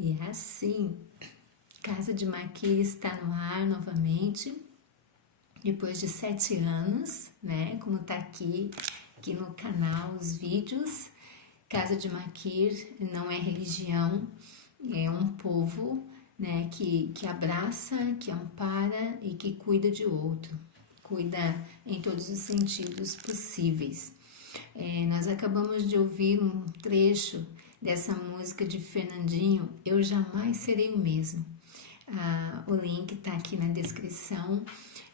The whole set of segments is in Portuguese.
E é assim, Casa de Maquir está no ar novamente, depois de 7 anos, né? Como tá aqui no canal os vídeos. Casa de Maquir não é religião, é um povo, né? Que abraça, que ampara e que cuida de outro, cuida em todos os sentidos possíveis. Nós acabamos de ouvir um trecho dessa música de Fernandinho, Eu Jamais Serei o Mesmo. O link está aqui na descrição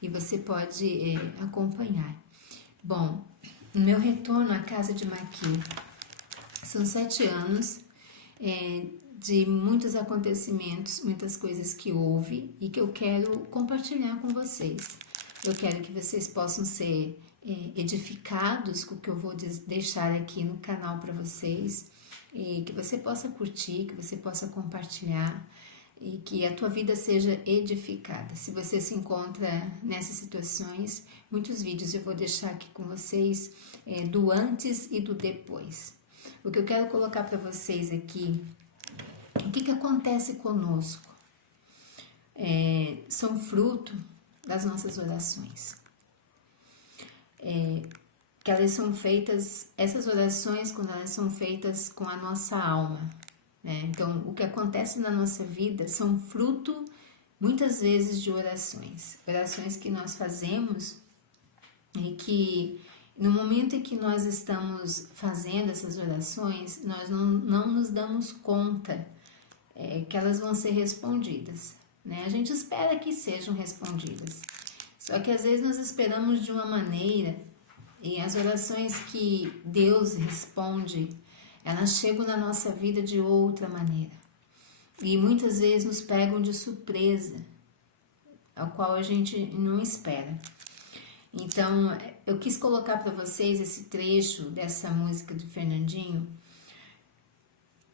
e você pode acompanhar. Bom, no meu retorno à Casa de Maquir, são 7 anos de muitos acontecimentos, muitas coisas que houve e que eu quero compartilhar com vocês. Eu quero que vocês possam ser edificados com o que eu vou deixar aqui no canal para vocês, e que você possa curtir, que você possa compartilhar e que a tua vida seja edificada. Se você se encontra nessas situações, muitos vídeos eu vou deixar aqui com vocês do antes e do depois. O que eu quero colocar para vocês aqui, o que acontece conosco, são fruto das nossas orações. Que elas são feitas, essas orações, quando elas são feitas com a nossa alma, né? Então, o que acontece na nossa vida são fruto, muitas vezes, de orações que nós fazemos e que, no momento em que nós estamos fazendo essas orações, nós não nos damos conta que elas vão ser respondidas, né? A gente espera que sejam respondidas, só que às vezes nós esperamos de uma maneira. E as orações que Deus responde, elas chegam na nossa vida de outra maneira. E muitas vezes nos pegam de surpresa, a qual a gente não espera. Então, eu quis colocar para vocês esse trecho dessa música do Fernandinho,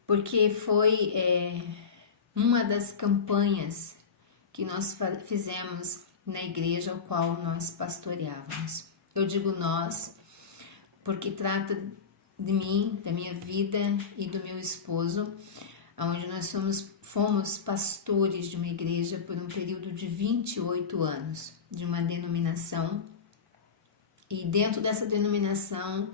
porque foi uma das campanhas que nós fizemos na igreja ao qual nós pastoreávamos. Eu digo nós, porque trata de mim, da minha vida e do meu esposo, onde nós fomos pastores de uma igreja por um período de 28 anos, de uma denominação. E dentro dessa denominação,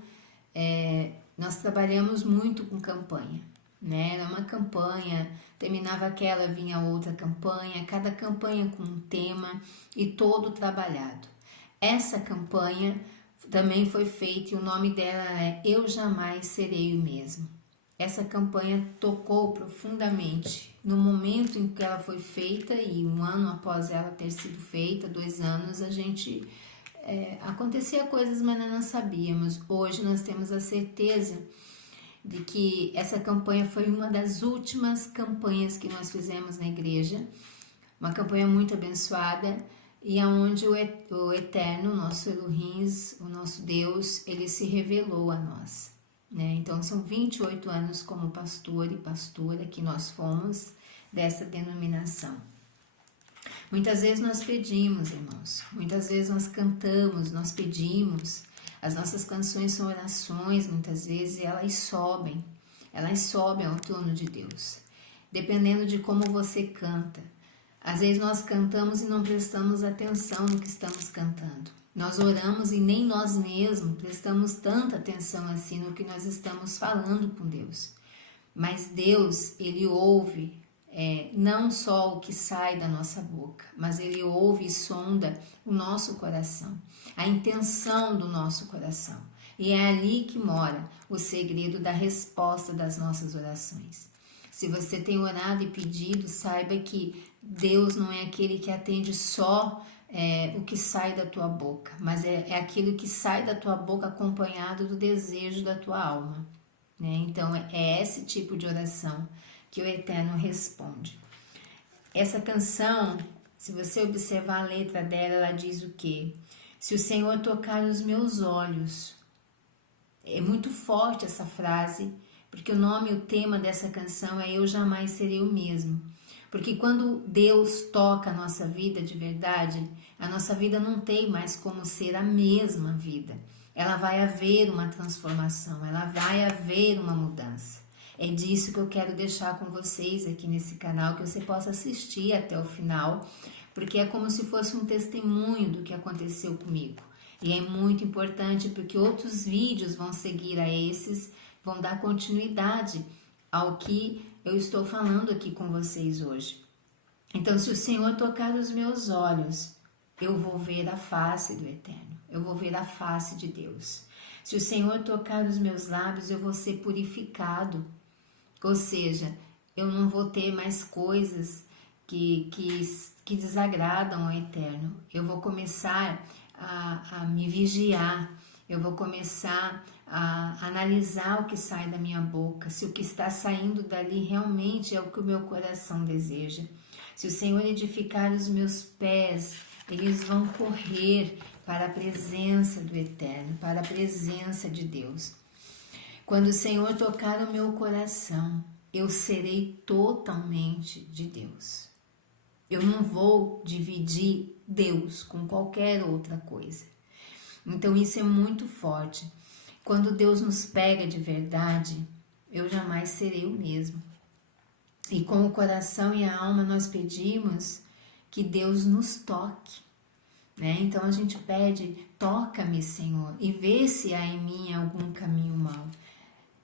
nós trabalhamos muito com campanha, né? Era uma campanha, terminava aquela, vinha outra campanha, cada campanha com um tema e todo trabalhado. Essa campanha também foi feita e o nome dela é Eu Jamais Serei o Mesmo. Essa campanha tocou profundamente no momento em que ela foi feita, e um ano após ela ter sido feita, 2 anos, a gente acontecia coisas, mas nós não sabíamos. Hoje nós temos a certeza de que essa campanha foi uma das últimas campanhas que nós fizemos na igreja, uma campanha muito abençoada, e aonde o Eterno, o nosso Elohim, o nosso Deus, ele se revelou a nós, né? Então são 28 anos como pastor e pastora que nós fomos dessa denominação. Muitas vezes nós pedimos, irmãos, muitas vezes nós cantamos, nós pedimos, as nossas canções são orações, muitas vezes, e elas sobem ao trono de Deus, dependendo de como você canta. Às vezes nós cantamos e não prestamos atenção no que estamos cantando. Nós oramos e nem nós mesmos prestamos tanta atenção assim no que nós estamos falando com Deus. Mas Deus, Ele ouve não só o que sai da nossa boca, mas Ele ouve e sonda o nosso coração, a intenção do nosso coração. E é ali que mora o segredo da resposta das nossas orações. Se você tem orado e pedido, saiba que Deus não é aquele que atende só o que sai da tua boca, mas é aquilo que sai da tua boca acompanhado do desejo da tua alma, né? Então é esse tipo de oração que o Eterno responde. Essa canção, se você observar a letra dela, ela diz o quê? Se o Senhor tocar os meus olhos. É muito forte essa frase, porque o nome e o tema dessa canção é Eu Jamais Serei o Mesmo. Porque quando Deus toca a nossa vida de verdade, a nossa vida não tem mais como ser a mesma vida. Ela vai haver uma transformação, ela vai haver uma mudança. É disso que eu quero deixar com vocês aqui nesse canal, que você possa assistir até o final, porque é como se fosse um testemunho do que aconteceu comigo. E é muito importante porque outros vídeos vão seguir a esses, vão dar continuidade ao que eu estou falando aqui com vocês hoje. Então, se o Senhor tocar os meus olhos, eu vou ver a face do Eterno, eu vou ver a face de Deus. Se o Senhor tocar os meus lábios, eu vou ser purificado. Ou seja, eu não vou ter mais coisas que desagradam ao Eterno. Eu vou começar a me vigiar, eu vou começar a analisar o que sai da minha boca, se o que está saindo dali realmente é o que o meu coração deseja. Se o Senhor edificar os meus pés, eles vão correr para a presença do Eterno, para a presença de Deus. Quando o Senhor tocar o meu coração, eu serei totalmente de Deus. Eu não vou dividir Deus com qualquer outra coisa. Então isso é muito forte. Quando Deus nos pega de verdade, eu jamais serei o mesmo. E com o coração e a alma nós pedimos que Deus nos toque, né? Então a gente pede, toca-me, Senhor, e vê se há em mim algum caminho mau.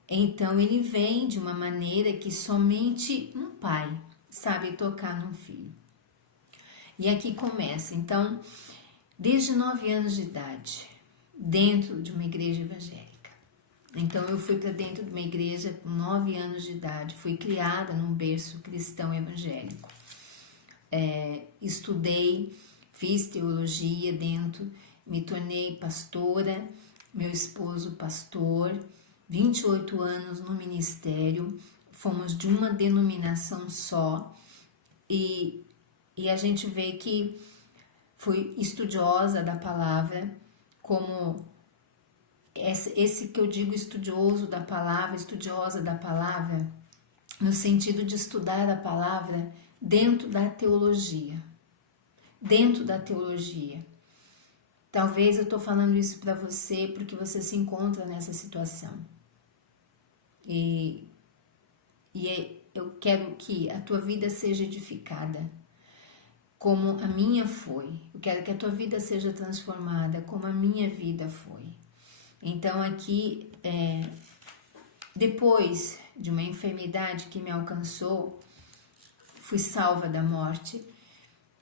Então ele vem de uma maneira que somente um pai sabe tocar num filho. E aqui começa, então, desde 9 anos de idade, dentro de uma igreja evangélica. Então eu fui para dentro de uma igreja com 9 anos de idade, fui criada num berço cristão evangélico. Estudei, fiz teologia dentro, me tornei pastora, meu esposo pastor, 28 anos no ministério, fomos de uma denominação só e a gente vê que fui estudiosa da palavra, como esse que eu digo estudioso da palavra, estudiosa da palavra, no sentido de estudar a palavra dentro da teologia. Dentro da teologia. Talvez eu estou falando isso para você porque você se encontra nessa situação. E eu quero que a tua vida seja edificada como a minha foi. Eu quero que a tua vida seja transformada como a minha vida foi. Então aqui, depois de uma enfermidade que me alcançou, fui salva da morte.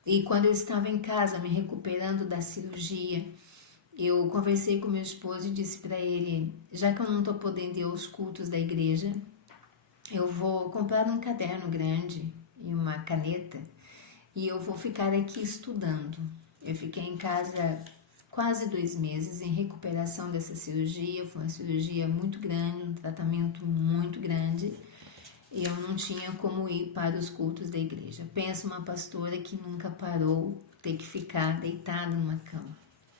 E quando eu estava em casa me recuperando da cirurgia, eu conversei com meu esposo e disse para ele, já que eu não estou podendo ir aos cultos da igreja, eu vou comprar um caderno grande e uma caneta e eu vou ficar aqui estudando. Eu fiquei em casa quase 2 meses em recuperação dessa cirurgia. Foi uma cirurgia muito grande, um tratamento muito grande. E eu não tinha como ir para os cultos da igreja. Pensa uma pastora que nunca parou, ter que ficar deitada numa cama.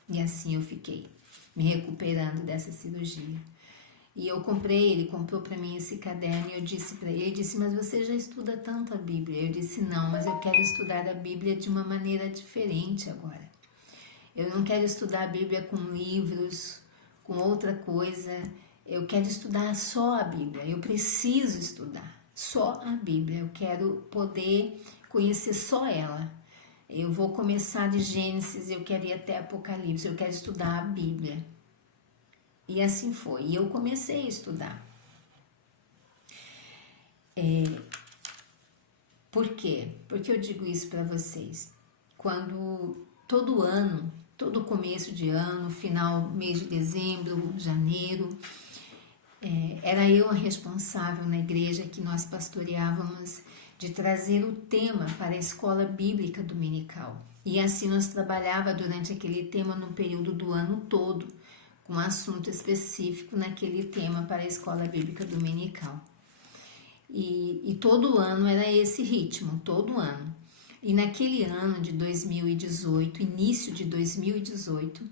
E assim eu fiquei, me recuperando dessa cirurgia. E eu comprei, ele comprou para mim esse caderno e eu disse para ele, mas você já estuda tanto a Bíblia? Eu disse, não, mas eu quero estudar a Bíblia de uma maneira diferente agora. Eu não quero estudar a Bíblia com livros, com outra coisa. Eu quero estudar só a Bíblia, eu preciso estudar só a Bíblia. Eu quero poder conhecer só ela. Eu vou começar de Gênesis, eu quero ir até Apocalipse, eu quero estudar a Bíblia. E assim foi, e eu comecei a estudar. Por quê? Porque eu digo isso para vocês. Quando todo ano, todo começo de ano, final, mês de dezembro, janeiro, era eu a responsável na igreja que nós pastoreávamos de trazer o tema para a escola bíblica dominical. E assim nós trabalhava durante aquele tema no período do ano todo, com um assunto específico naquele tema para a escola bíblica dominical. E todo ano era esse ritmo, todo ano. E naquele ano de 2018, início de 2018,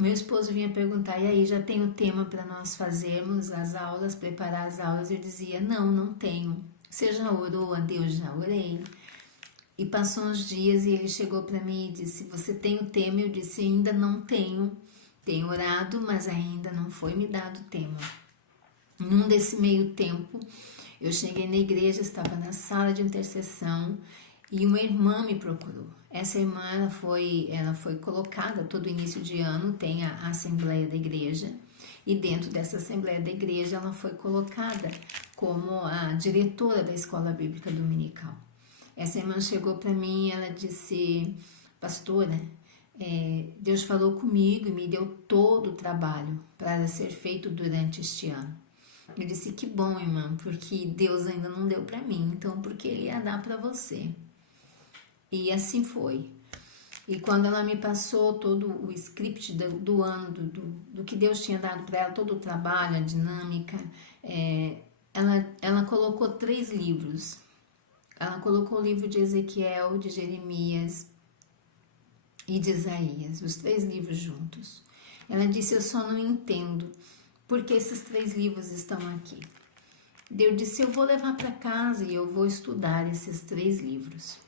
meu esposo vinha perguntar, e aí, já tem o tema para nós fazermos as aulas, preparar as aulas? Eu dizia, não tenho. Você já orou a Deus? Já orei. E passou uns dias e ele chegou para mim e disse, você tem o tema? Eu disse, ainda não tenho. Tenho orado, mas ainda não foi me dado o tema. Num desse meio tempo, eu cheguei na igreja, estava na sala de intercessão e uma irmã me procurou. Essa irmã, ela foi colocada, todo início de ano tem a assembleia da igreja, e dentro dessa assembleia da igreja ela foi colocada como a diretora da escola bíblica dominical. Essa irmã chegou para mim e ela disse, pastora, Deus falou comigo e me deu todo o trabalho para ser feito durante este ano. Eu disse, que bom, irmã, porque Deus ainda não deu para mim, então porque Ele ia dar para você. E assim foi. E quando ela me passou todo o script do ano, do que Deus tinha dado para ela, todo o trabalho, a dinâmica, ela colocou 3 livros. Ela colocou o livro de Ezequiel, de Jeremias e de Isaías, os 3 livros juntos. Ela disse, eu só não entendo porque esses 3 livros estão aqui. Eu disse, eu vou levar para casa e eu vou estudar esses 3 livros.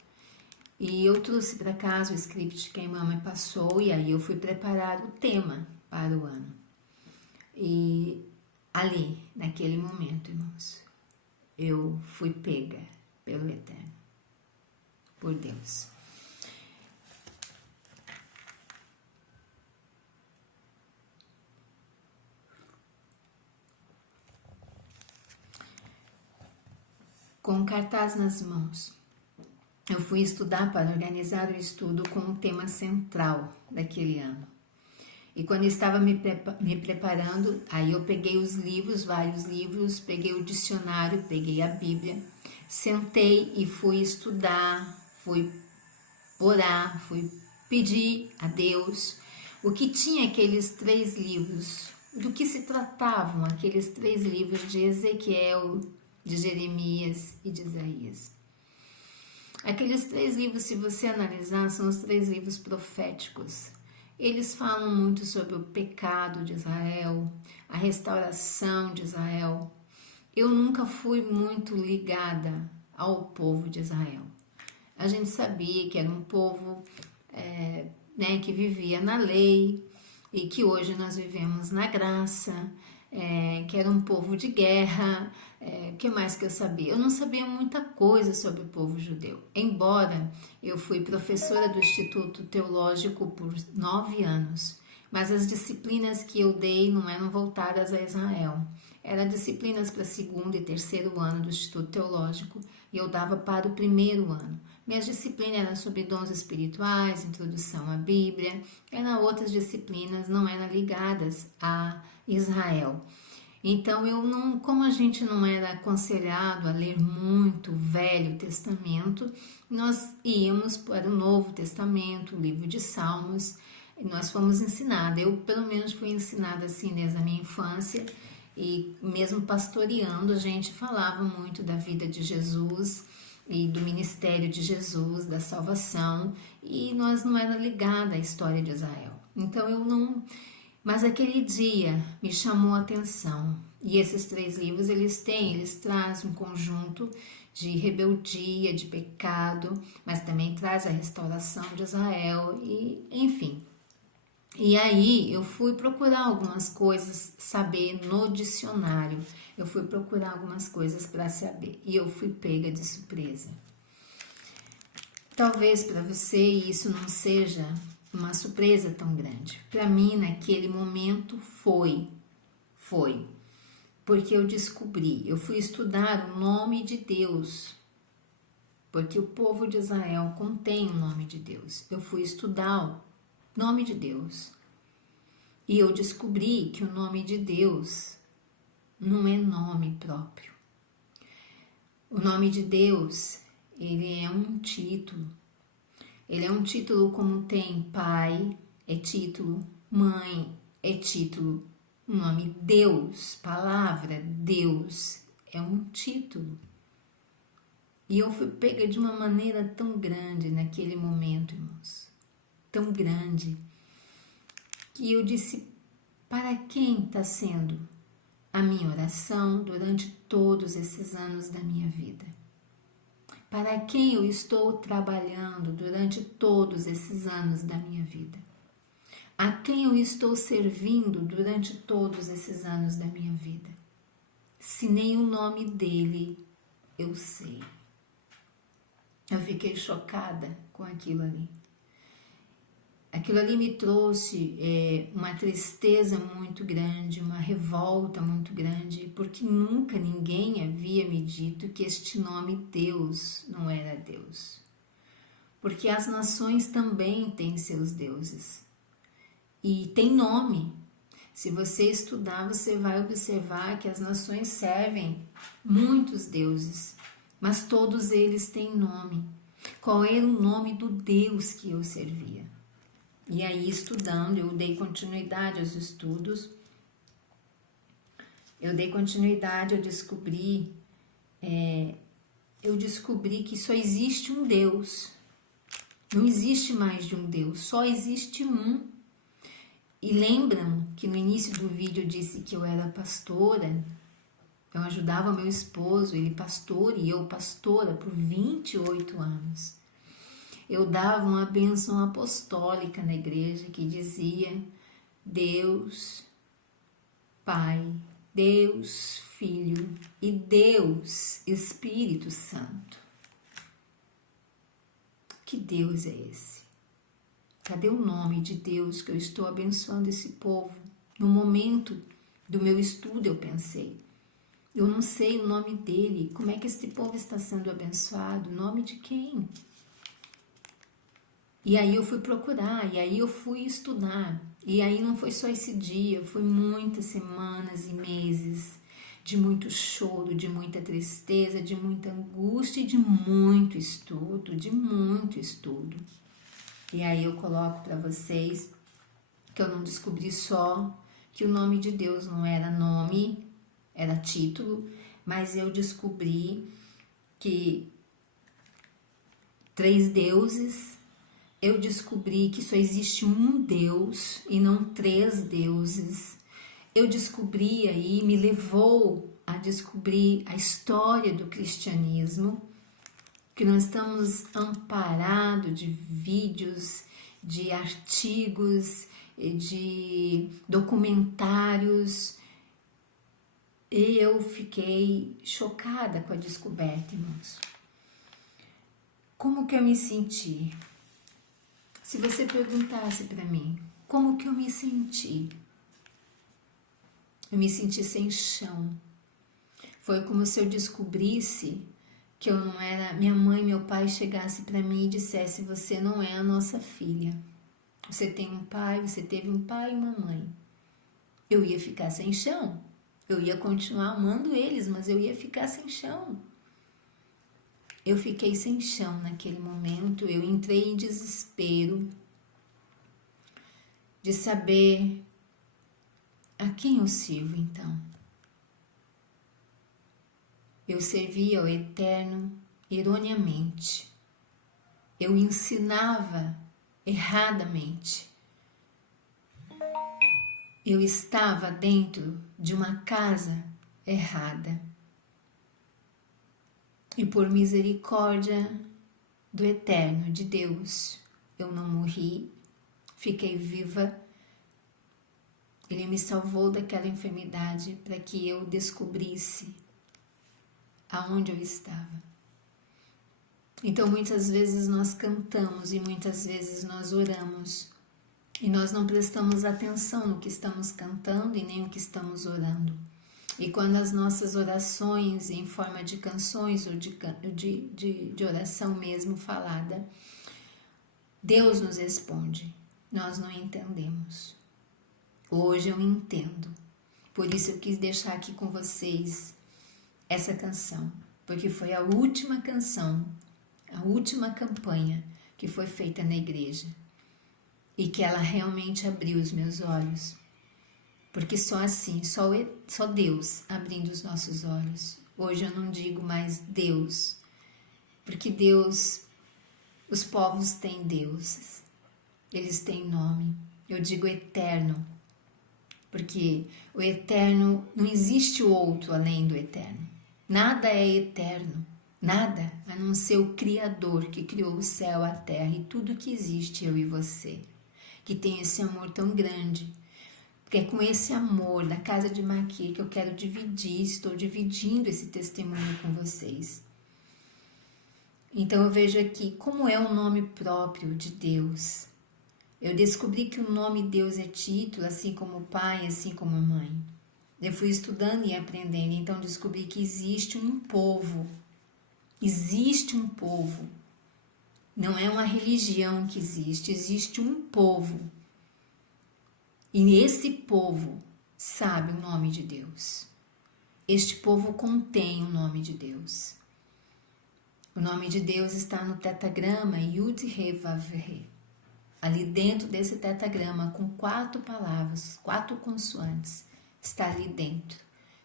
E eu trouxe para casa o script que a irmã me passou e aí eu fui preparar o tema para o ano. E ali, naquele momento, irmãos, eu fui pega pelo Eterno, por Deus. Com cartaz nas mãos, eu fui estudar para organizar o estudo com o tema central daquele ano. E quando eu estava me preparando, aí eu peguei os livros, vários livros, peguei o dicionário, peguei a Bíblia, sentei e fui estudar, fui orar, fui pedir a Deus o que tinha aqueles 3 livros, do que se tratavam aqueles 3 livros de Ezequiel, de Jeremias e de Isaías. Aqueles 3 livros, se você analisar, são os 3 livros proféticos. Eles falam muito sobre o pecado de Israel, a restauração de Israel. Eu nunca fui muito ligada ao povo de Israel. A gente sabia que era um povo que vivia na lei e que hoje nós vivemos na graça, que era um povo de guerra. O que mais que eu sabia? Eu não sabia muita coisa sobre o povo judeu, embora eu fui professora do Instituto Teológico por 9 anos, mas as disciplinas que eu dei não eram voltadas a Israel, eram disciplinas para 2º e 3º ano do Instituto Teológico, e eu dava para o 1º ano. Minhas disciplinas eram sobre dons espirituais, introdução à Bíblia, eram outras disciplinas, não eram ligadas a Israel. Então, como a gente não era aconselhado a ler muito o Velho Testamento, nós íamos para o Novo Testamento, o livro de Salmos, e nós fomos ensinadas. Eu, pelo menos, fui ensinada assim desde a minha infância, e mesmo pastoreando, a gente falava muito da vida de Jesus e do ministério de Jesus, da salvação, e nós não era ligada à história de Israel. Então, mas aquele dia me chamou a atenção. E esses 3 livros, eles trazem um conjunto de rebeldia, de pecado, mas também traz a restauração de Israel, e enfim. E aí eu fui procurar algumas coisas, saber no dicionário. Eu fui procurar algumas coisas para saber, e eu fui pega de surpresa. Talvez para você isso não seja uma surpresa tão grande. Para mim, naquele momento, foi. porque eu descobri, eu fui estudar o nome de Deus, porque o povo de Israel contém o nome de Deus. Eu fui estudar o nome de Deus e eu descobri que o nome de Deus não é nome próprio. O nome de Deus, ele é um título. Ele é um título como tem pai, é título, mãe, é título. O nome Deus, palavra Deus, é um título. E eu fui pega de uma maneira tão grande naquele momento, irmãos. Tão grande. Que eu disse, para quem está sendo a minha oração durante todos esses anos da minha vida? Para quem eu estou trabalhando durante todos esses anos da minha vida? A quem eu estou servindo durante todos esses anos da minha vida? Se nem o nome dele eu sei. Eu fiquei chocada com aquilo ali. Aquilo ali me trouxe uma tristeza muito grande, uma revolta muito grande, porque nunca ninguém havia me dito que este nome Deus não era Deus. Porque as nações também têm seus deuses e tem nome. Se você estudar, você vai observar que as nações servem muitos deuses, mas todos eles têm nome. Qual era o nome do Deus que eu servia? E aí, estudando, eu dei continuidade aos estudos. Eu descobri que só existe um Deus. Não existe mais de um Deus, só existe um. E lembram que no início do vídeo eu disse que eu era pastora? Eu ajudava meu esposo, ele pastor e eu pastora por 28 anos. Eu dava uma bênção apostólica na igreja que dizia Deus Pai, Deus Filho e Deus Espírito Santo. Que Deus é esse? Cadê o nome de Deus que eu estou abençoando esse povo? No momento do meu estudo eu pensei, eu não sei o nome dele, como é que esse povo está sendo abençoado? O nome de quem? E aí eu fui procurar, e aí eu fui estudar. E aí não foi só esse dia, foi muitas semanas e meses de muito choro, de muita tristeza, de muita angústia e de muito estudo, E aí eu coloco para vocês que eu não descobri só que o nome de Deus não era nome, era título, mas eu descobri que 3 deuses. Eu descobri que só existe um Deus e não 3 deuses. Eu descobri aí, me levou a descobrir a história do cristianismo, que nós estamos amparados de vídeos, de artigos, de documentários. E eu fiquei chocada com a descoberta, irmãos. Como que eu me senti? Se você perguntasse para mim, como que eu me senti? Eu me senti sem chão. Foi como se eu descobrisse que eu não era... Minha mãe e meu pai chegassem para mim e dissessem, você não é a nossa filha. Você tem um pai, você teve um pai e uma mãe. Eu ia ficar sem chão. Eu ia continuar amando eles, mas eu ia ficar sem chão. Eu fiquei sem chão naquele momento, eu entrei em desespero de saber a quem eu sirvo então. Eu servia ao Eterno erroneamente, eu ensinava erradamente, eu estava dentro de uma casa errada. E por misericórdia do Eterno, de Deus, eu não morri, fiquei viva. Ele me salvou daquela enfermidade para que eu descobrisse aonde eu estava. Então, muitas vezes nós cantamos e muitas vezes nós oramos e nós não prestamos atenção no que estamos cantando e nem o que estamos orando. E quando as nossas orações em forma de canções ou de oração mesmo falada, Deus nos responde, nós não entendemos. Hoje eu entendo. Por isso eu quis deixar aqui com vocês essa canção, porque foi a última canção, a última campanha que foi feita na igreja e que ela realmente abriu os meus olhos, porque só assim, só Deus abrindo os nossos olhos. Hoje eu não digo mais Deus, porque Deus, os povos têm deuses, eles têm nome. Eu digo eterno, porque o eterno, não existe outro além do eterno. Nada é eterno, nada, a não ser o Criador que criou o céu, a terra e tudo que existe, eu e você, que tem esse amor tão grande. Porque é com esse amor da casa de Maquir que eu quero dividir, estou dividindo esse testemunho com vocês. Então eu vejo aqui como é o nome próprio de Deus. Eu descobri que o nome Deus é título, assim como pai, assim como mãe. Eu fui estudando e aprendendo, então descobri que existe um povo. Existe um povo. Não é uma religião que existe um povo. E esse povo sabe o nome de Deus. Este povo contém o nome de Deus. O nome de Deus está no tetagrama Yud-He-Vav-He. Ali dentro desse tetagrama, com 4 palavras, 4 consoantes, está ali dentro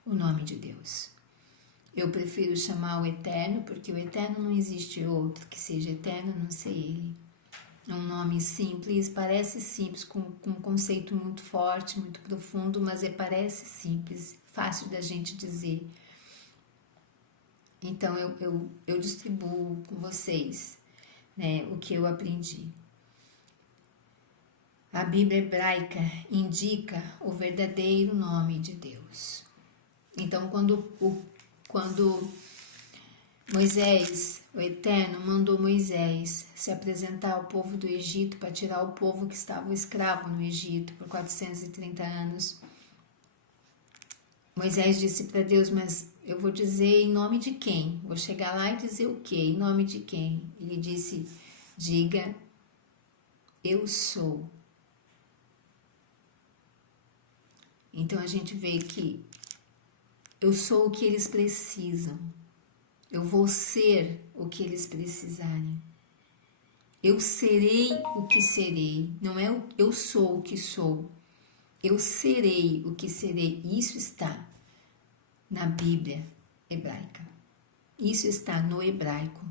o nome de Deus. Eu prefiro chamar o Eterno, porque o Eterno não existe outro que seja eterno, não sei Ele. É um nome simples, parece simples, com um conceito muito forte, muito profundo, mas parece simples, fácil da gente dizer. Então eu distribuo com vocês, né, o que eu aprendi. A Bíblia hebraica indica o verdadeiro nome de Deus. Então, quando Moisés, o Eterno, mandou Moisés se apresentar ao povo do Egito para tirar o povo que estava escravo no Egito por 430 anos, Moisés disse para Deus, mas eu vou dizer em nome de quem? Vou chegar lá e dizer o quê? Em nome de quem? Ele disse, diga, eu sou. Então a gente vê que eu sou o que eles precisam. Eu vou ser o que eles precisarem. Eu serei o que serei. Não é eu sou o que sou. Eu serei o que serei. Isso está na Bíblia hebraica. Isso está no hebraico,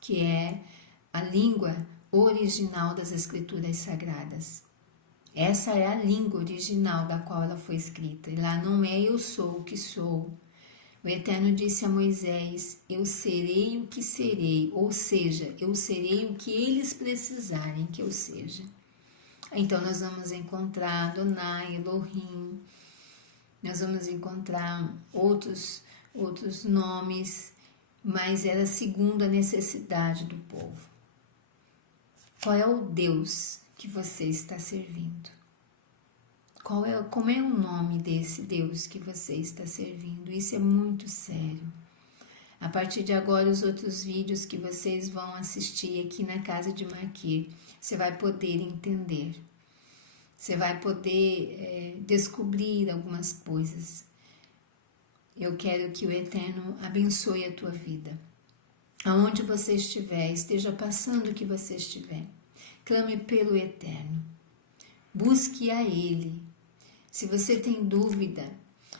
que é a língua original das Escrituras Sagradas. Essa é a língua original da qual ela foi escrita. E lá não é eu sou o que sou. O Eterno disse a Moisés, eu serei o que serei, ou seja, eu serei o que eles precisarem que eu seja. Então nós vamos encontrar Adonai, Elohim, nós vamos encontrar outros nomes, mas era segundo a necessidade do povo. Qual é o Deus que você está servindo? Como é o nome desse Deus que você está servindo? Isso é muito sério. A partir de agora, os outros vídeos que vocês vão assistir aqui na casa de Maquir, você vai poder entender. Você vai poder descobrir algumas coisas. Eu quero que o Eterno abençoe a tua vida. Aonde você estiver, esteja passando o que você estiver. Clame pelo Eterno. Busque a Ele. Se você tem dúvida,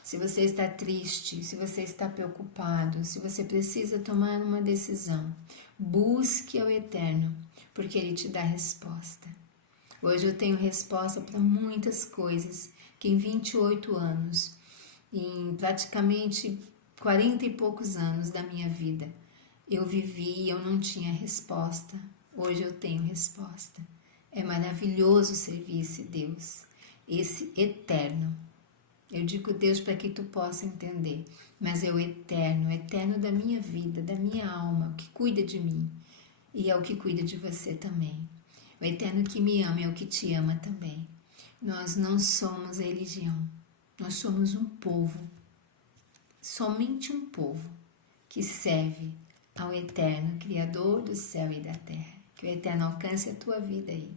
se você está triste, se você está preocupado, se você precisa tomar uma decisão, busque ao Eterno, porque Ele te dá resposta. Hoje eu tenho resposta para muitas coisas que em 28 anos, em praticamente 40 e poucos anos da minha vida, eu vivi e eu não tinha resposta. Hoje eu tenho resposta. É maravilhoso servir esse Deus, esse eterno. Eu digo Deus para que tu possa entender, mas é o eterno da minha vida, da minha alma, o que cuida de mim e é o que cuida de você também. O eterno que me ama é o que te ama também. Nós não somos religião, nós somos um povo somente um povo que serve ao Eterno, Criador do céu e da terra. Que o Eterno alcance a tua vida aí.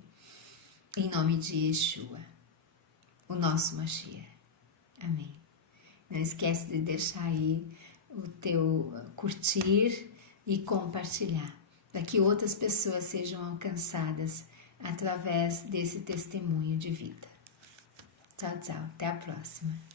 Em nome de Yeshua, o nosso Mashiach. Amém. Não esquece de deixar aí o teu curtir e compartilhar, para que outras pessoas sejam alcançadas através desse testemunho de vida. Tchau, tchau. Até a próxima.